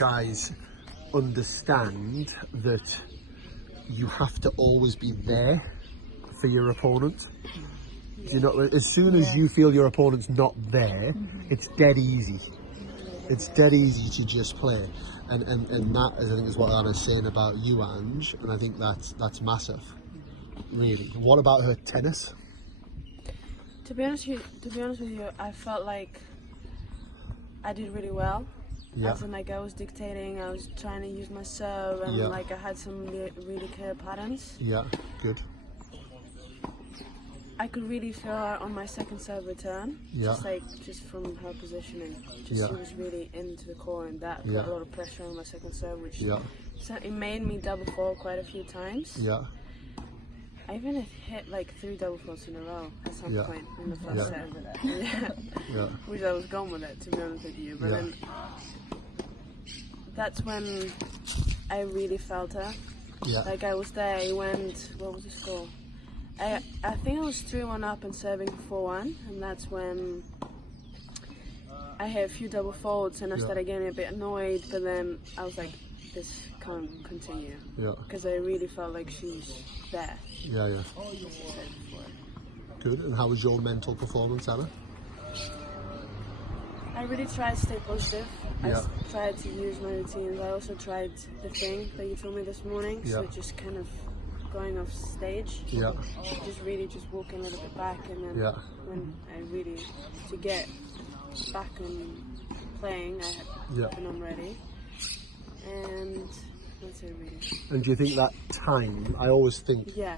guys understand that you have to always be there for your opponent. You know, as soon as you feel your opponent's not there, it's dead easy. It's dead easy to just play, and that I think is what Anna's saying about you, Ange, and I think that's massive, really. What about her tennis? To be honest with you, I felt like I did really well. Yeah. As in, like, I was dictating, I was trying to use my serve, and like I had some really clear patterns. Yeah, good. I could really feel her on my second serve return, just from her positioning. She was really into the core, and that put a lot of pressure on my second serve, which so it made me double fault quite a few times. Yeah. I even hit like 3 double faults in a row at some point in the first set. Which I was gone with it, to be honest with you. But then that's when I really felt her. Yeah. Like I was there, it went, what was the score? I think I was 3-1 up and serving 4-1, and that's when I had a few double faults and I started getting a bit annoyed, but then I was like, this can't continue. Yeah. Because I really felt like she was there. Yeah, yeah. Good. And how was your mental performance, Anna? I really tried to stay positive. I tried to use my routines. I also tried the thing that you told me this morning, so just kind of going off stage, just walking a little bit back, and then when I really, to get back and playing, I had been on ready, and that's it really. And do you think that time, I always think... Yeah,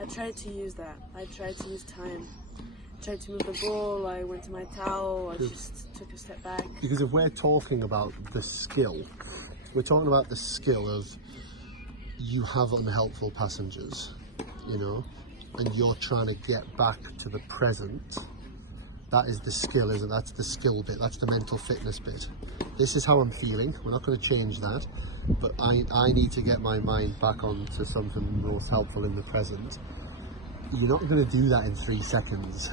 I tried to use that. I tried to use time. I tried to move the ball, I went to my towel, I just took a step back. Because if we're talking about the skill, we're talking about the skill of you have unhelpful passengers, you know, and you're trying to get back to the present. That is the skill, isn't it? That's the skill bit, that's the mental fitness bit. This is how I'm feeling, we're not going to change that, but I need to get my mind back onto something most helpful in the present. You're not going to do that in 3 seconds.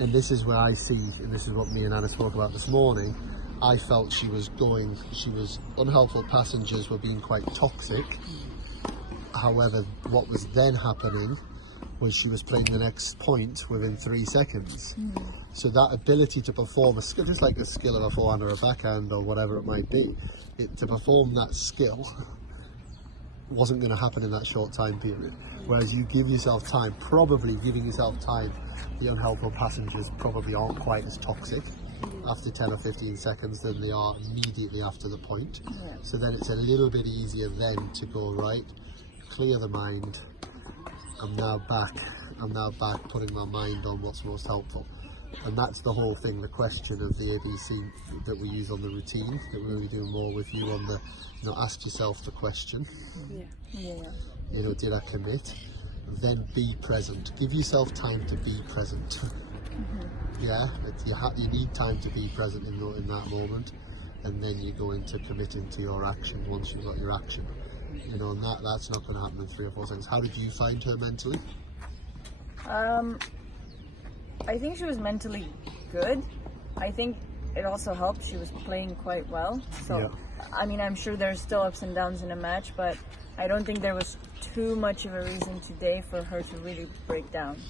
And this is where I see, and this is what me and Anna spoke about this morning, I felt she was unhelpful passengers were being quite toxic. However, what was then happening was she was playing the next point within 3 seconds. So that ability to perform a skill, just like a skill of a forehand or a backhand or whatever it might be, to perform that skill wasn't going to happen in that short time period. Whereas you give yourself time, probably giving yourself time, the unhelpful passengers probably aren't quite as toxic after 10 or 15 seconds than they are immediately after the point. So then it's a little bit easier then to go, right, clear the mind, I'm now back putting my mind on what's most helpful. And that's the whole thing, the question of the ABC that we use on the routine, that we'll be doing more with you on the, you know, ask yourself the question, you know, did I commit? Then be present, give yourself time to be present. You need time to be present in that moment, and then you go into committing to your action once you've got your action. You know, and that's not going to happen in 3 or 4 seconds. How did you find her mentally? I think she was mentally good. I think it also helped. She was playing quite well. So, I mean, I'm sure there's still ups and downs in a match, but I don't think there was too much of a reason today for her to really break down,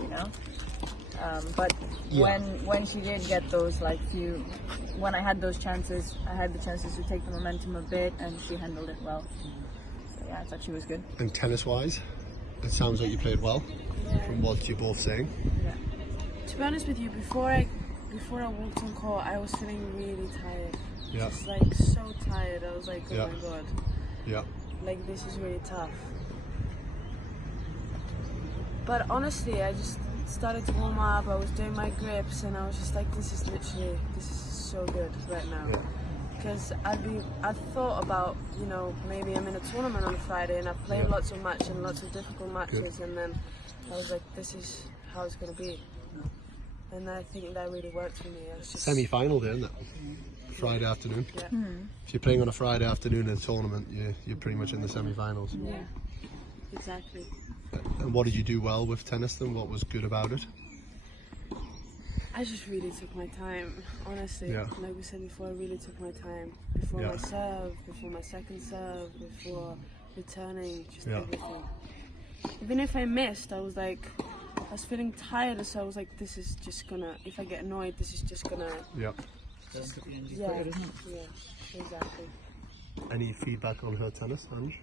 you know? But when she did get those when I had those chances, I had the chances to take the momentum a bit, and she handled it well. So yeah, I thought she was good. And tennis-wise, it sounds like you played well, from what you're both saying. Yeah. To be honest with you, before I walked on court, I was feeling really tired. Just like so tired. I was like, oh my god. Yeah. Like, this is really tough. But honestly, I just started to warm up, I was doing my grips, and I was just like, this is so good right now. Because I thought about, you know, maybe I'm in a tournament on a Friday and I've played lots of matches and lots of difficult matches, and then I was like, this is how it's going to be. And I think that really worked for me. Semi-final there, isn't it? Friday afternoon. Yeah. If you're playing on a Friday afternoon in a tournament, you're pretty much in the semi-finals. Yeah, exactly. And what did you do well with tennis then? What was good about it? I just really took my time, honestly. Yeah. Like we said before, I really took my time. Before my serve, before my second serve, before returning, just everything. Even if I missed, I was feeling tired, so I was like, this is just gonna, if I get annoyed, this is just gonna... Yeah. Yeah, exactly. Any feedback on her tennis, Ange?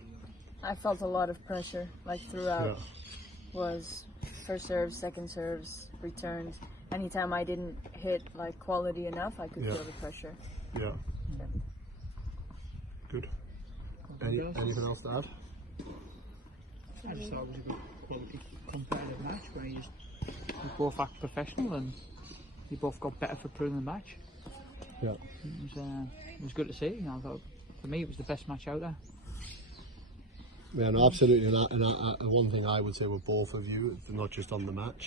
I felt a lot of pressure, like throughout. Was first serves, second serves, returns. Anytime I didn't hit like quality enough, I could feel the pressure. Yeah. Good. Anything else to add? I just thought it was a good quality competitive match where you both act professional and you both got better for proving the match. Yeah. It was good to see. You know, I thought, for me, it was the best match out there. Yeah, no, absolutely. And one thing I would say with both of you, not just on the match,